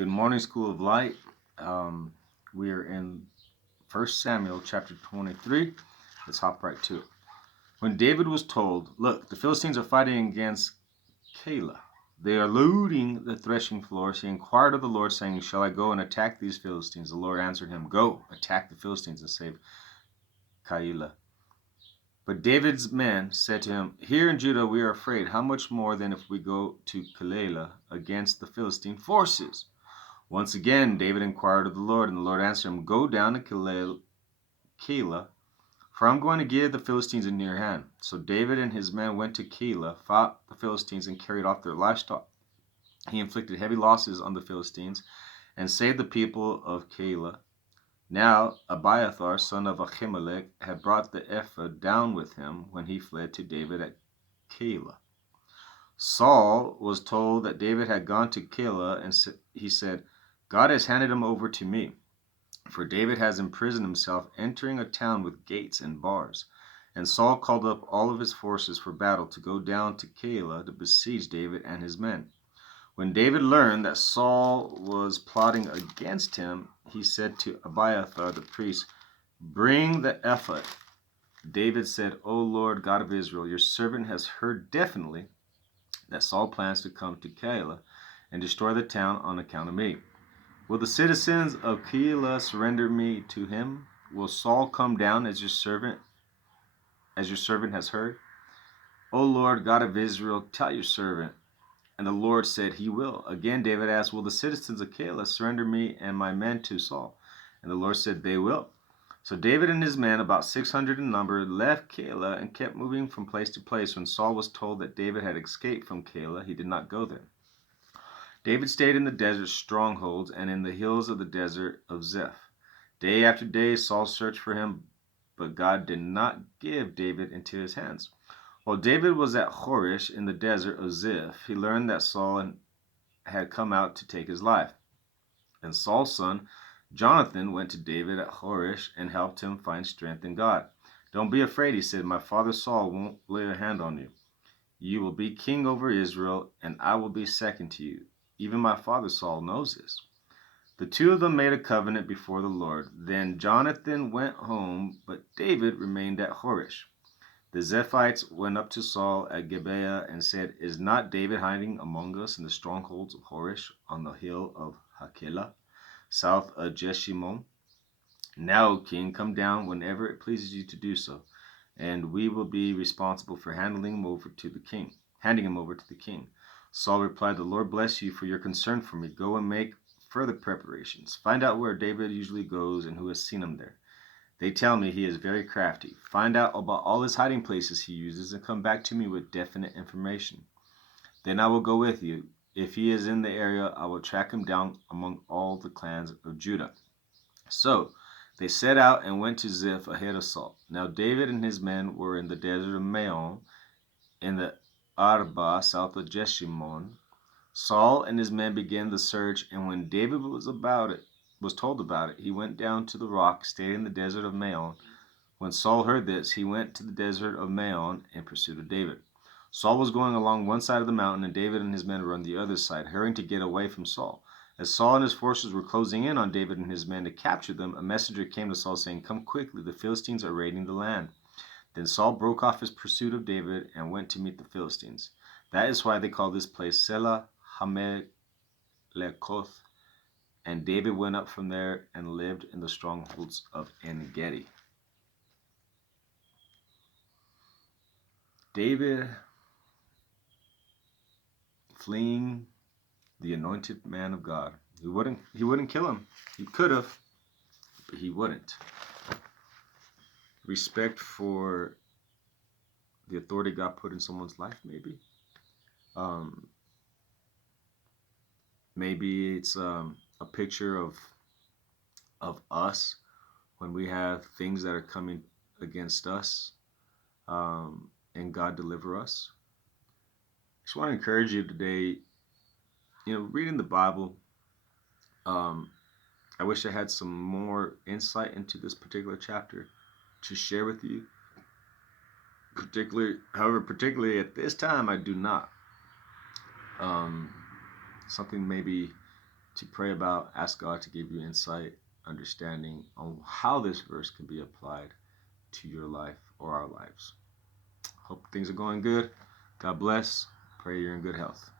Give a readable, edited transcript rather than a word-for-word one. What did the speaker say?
Good morning, School of Light. We are in 1 Samuel chapter 23. Let's hop right to it. When David was told, "Look, the Philistines are fighting against Keilah. They are looting the threshing floors," he inquired of the Lord, saying, "Shall I go and attack these Philistines?" The Lord answered him, "Go, attack the Philistines and save Keilah." But David's men said to him, "Here in Judah we are afraid. How much more then if we go to Keilah against the Philistine forces?" Once again David inquired of the Lord, and the Lord answered him, "Go down to Keilah, for I'm going to give the Philistines in your hand." So David and his men went to Keilah, fought the Philistines, and carried off their livestock. He inflicted heavy losses on the Philistines and saved the people of Keilah. Now Abiathar, son of Ahimelech, had brought the ephod down with him when he fled to David at Keilah. Saul was told that David had gone to Keilah, and he said, "God has handed him over to me, for David has imprisoned himself, entering a town with gates and bars." And Saul called up all of his forces for battle to go down to Keilah to besiege David and his men. When David learned that Saul was plotting against him, he said to Abiathar the priest, "Bring the ephod." David said, "O Lord God of Israel, your servant has heard definitely that Saul plans to come to Keilah and destroy the town on account of me. Will the citizens of Keilah surrender me to him? Will Saul come down as your servant has heard? O Lord God of Israel, tell your servant." And the Lord said, "He will." Again David asked, "Will the citizens of Keilah surrender me and my men to Saul?" And the Lord said, "They will." So David and his men, about 600 in number, left Keilah and kept moving from place to place. When Saul was told that David had escaped from Keilah, he did not go there. David stayed in the desert strongholds and in the hills of the desert of Ziph. Day after day Saul searched for him, but God did not give David into his hands. While David was at Horish in the desert of Ziph, he learned that Saul had come out to take his life. And Saul's son Jonathan went to David at Horish and helped him find strength in God. "Don't be afraid," he said. "My father Saul won't lay a hand on you. You will be king over Israel, and I will be second to you. Even my father Saul knows this." The two of them made a covenant before the Lord. Then Jonathan went home, but David remained at Horish. The Ziphites went up to Saul at Gibeah and said, "Is not David hiding among us in the strongholds of Horish on the hill of Hakilah, south of Jeshimon? Now, O king, come down whenever it pleases you to do so, and we will be responsible for handing him over to the king." Saul replied, "The Lord bless you for your concern for me. Go and make further preparations. Find out where David usually goes and who has seen him there. They tell me he is very crafty. Find out about all his hiding places he uses and come back to me with definite information. Then I will go with you. If he is in the area, I will track him down among all the clans of Judah." So they set out and went to Ziph ahead of Saul. Now David and his men were in the desert of Maon, in the Arba, south of Jeshimon. Saul and his men began the search, and when David was told about it, he went down to the rock, stayed in the desert of Maon. When Saul heard this, he went to the desert of Maon in pursuit of David. Saul was going along one side of the mountain, and David and his men were on the other side, hurrying to get away from Saul. As Saul and his forces were closing in on David and his men to capture them, a messenger came to Saul saying, "Come quickly, the Philistines are raiding the land." Then Saul broke off his pursuit of David and went to meet the Philistines. That is why they call this place Selah Hamelekoth. And David went up from there and lived in the strongholds of En-Gedi. David fleeing the anointed man of God. He wouldn't kill him. He could have, but he wouldn't. Respect for the authority God put in someone's life, maybe. Maybe it's a picture of us when we have things that are coming against us, and God deliver us. I just want to encourage you today, reading the Bible. I wish I had some more insight into this particular chapter to share with you. Particularly at this time, I do not. Something maybe to pray about. Ask God to give you insight, understanding on how this verse can be applied to your life or our lives. Hope things are going good. God bless. Pray you're in good health.